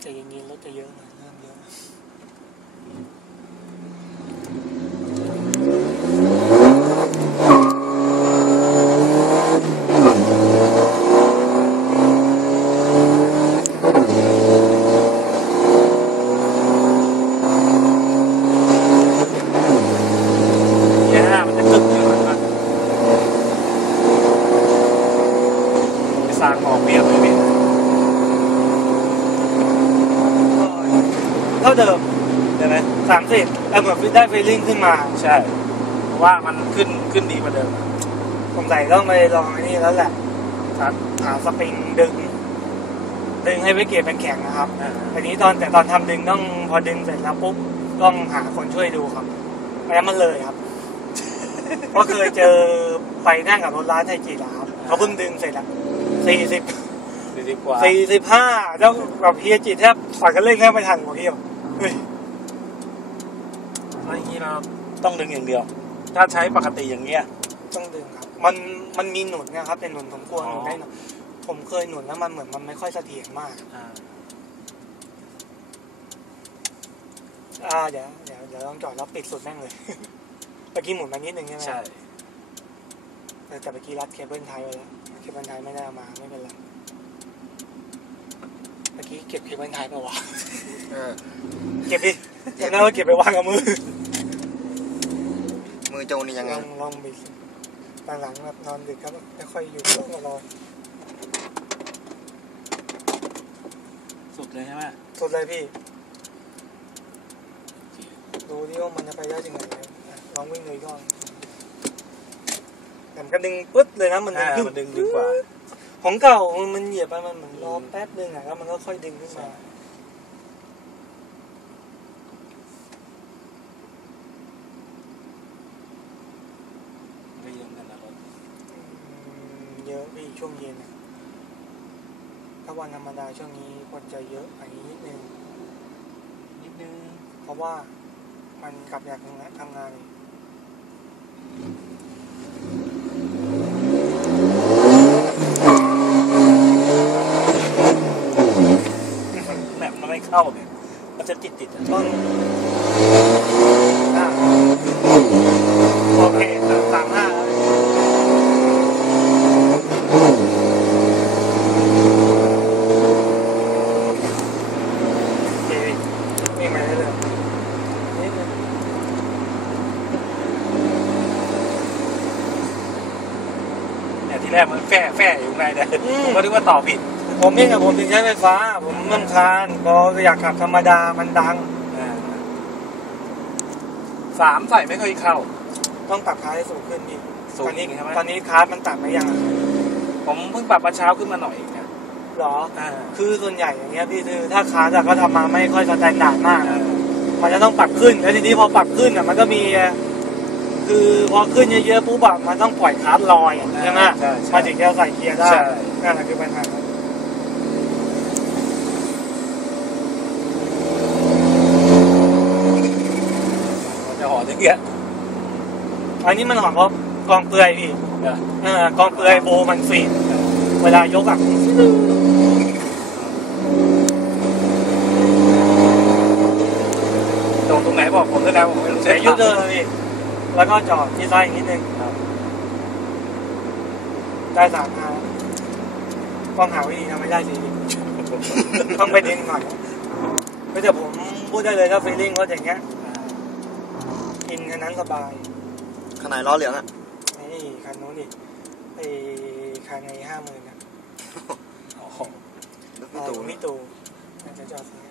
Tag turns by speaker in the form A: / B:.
A: แต่อย่างนี้รถจะเยอะหน่อยเริ่มเยอะ
B: เนี่ยมันจะกึกอยู่มันมันไปสร้างหมอกเปียกเลยพี่
A: เท่าเดิม
B: ใช่ไหม
A: สามสิบแต่เหมือนได้ฟีลลิ่งขึ้นมา
B: ใช่เพราะว่ามันขึ้นขึ้นดีกว่าเดิม
A: สงสัยต้องไปลองไอ้นี่แล้วแหละ
B: ครับ
A: หาสปริงดึง ดึงให้ไว้เกตเป็นแข็งนะครับ
B: อ่า
A: อันนี้ตอนแต่ตอนทำดึงต้องพอดึงเสร็จแล้วปุ๊บต้องหาคนช่วยดูครับไม่งั้นมันเลยครับเพราะเคยเจอไปนั่งกับรถร้านไทยจีราครับเขาเพิ่งดึงเสร็จอะสี่สิบ
B: สี่สิบกว่า
A: สี่สิบห้าแล้วแบบเฮียจีแทบฝากกันเล่นแค่ไม่ทันหัวเฮีย เฮ้ย
B: แล้วอย่างนี้เราต้องดึงอย่างเดียว ถ้าใช้ปกติอย่างเงี้ย
A: ต้องดึงครับ มันมันมีหนุนนะครับแต่หนุนผมกลัว
B: อ๋อ
A: หนุนได้หนุนผมเคยหนุนแล้วมันเหมือนมันไม่ค่อยเสถียรมาก
B: อ่า
A: อ่าเดี๋ยวเดี๋ยวเดี๋ยวลองจอดแล้วปิดสุดแม่งเลย เมื่อกี้หมุนมานิดนึงใช่ไหม
B: ใช่
A: แต่แต่เมื่อกี้รัดเคเบิลไทยไว้แล้ว เคเบิลไทยไม่ได้เอามาไม่เป็นไรเมื่อ กี้เก็บเคเบิลไทยไปวะ
C: เออ
A: เก็บดิจำได้ว่าเก็บไปวางกับมือ
C: มือโจนี่ยังไง
A: ลองลองบิดหลังๆแบบนอนดึกก็ไม่ค่อยอยู่ต้องรอ
B: สุดเลยใช่ไหม
A: สุดเลยพี่ ดูดิว่ามันจะไปได้ถึงไหนอะลองวิ่งเลยก่อนแต่มันก็ดึงปึ๊ดเลยนะมันดึ
B: อ่าง
A: ขึ้น
B: มันดึงดีกว่า
A: ของเก่ามันมันเหยียบไปมันเหมือนรอแป๊บนึงอะแล้วมันก็ค่อยดึงขึ้นมา
B: ไม่เยอะเหมือนกันนะรถ
A: อืมเยอะพี่ช่วงเย็นอะถ้าวันธรรมดาช่วงนี้คนจะเยอะอันนี้นิดนึง
B: นิดนึง
A: เพราะว่ามันกลับอยากทำงานทำงานนี่
B: แหมมันไม่ เข้าเนี่ยมันจะติดติดๆอะ
A: ต้นอะโอเคสามห้าแล้วโอเควิ่งมาเรื่อยๆนิดนึง
B: เนี่ยทีแรกมันแฝงแฝงอยู่ข้างในแต่ผมก็นึกว่าต่อผิด
A: ผมเองอะผมถึงใช้ไฟฟ้า ผมรำคาญพออยากขับธรรมดามันดัง
B: อ่าสามใส่ไม่ค่อยเข้า
A: ต้องปรับคาร์ให้สูงขึ้นพี่
B: สูง
A: ตอนนี้
B: ใช่ไหม
A: ตอนนี้คาร์มันต่ำไปยังอะ
B: ผมเพิ่งปรับมาเช้าขึ้นมาหน่อยเองนะ
A: หรอ
B: อ่า
A: คือส่วนใหญ่อย่างเงี้ยพี่คือถ้าคาร์จะก็ทำมาไม่ค่อยสแตนดาร์ดมาก
B: อ่า
A: มันจะต้องปรับขึ้น แล้วทีนี้พอปรับขึ้นอะมันก็มี คือพอขึ้นเยอะๆปุ๊บแบบมันต้องปล่อยคาร์ลอยอะใช่ไหม
B: ใช่ใช่
A: มาถึงจะใส่เกียร์ได้
B: ใช่
A: นั่นแหละคือปัญหา
B: มันจะห่อตะ เกียบ
A: อันนี้มันหอมเพราะกองเปลือยพี่
B: นะ
A: เออกองเปลือยโบมันฟีดเวลายกอะ
B: ตรงตรงไหนบอกผมด้วยนะผมไม่รู้
A: เสียยุคเดิมพี่แล้วก็จอดที่ซ้ายอีกนิดนึง
B: ครับ
A: ได้สามห้าต้องหาวิธีทำให้ได้สี่สิบต้องไปเน้นหน่อยก็แต่ผมพูดได้เลยถ้าฟีลลิ่งรถอย่างเงี้ยกิ นคันนั้นสบาย
C: ขนาดล้อเหลืองอะ
A: นี่คันนู้นดิไอ้คันในห้าหมื่นนะ
B: โอ้โห
C: รถพี่ตู่
A: มิตูอาจจะจอดซ้าย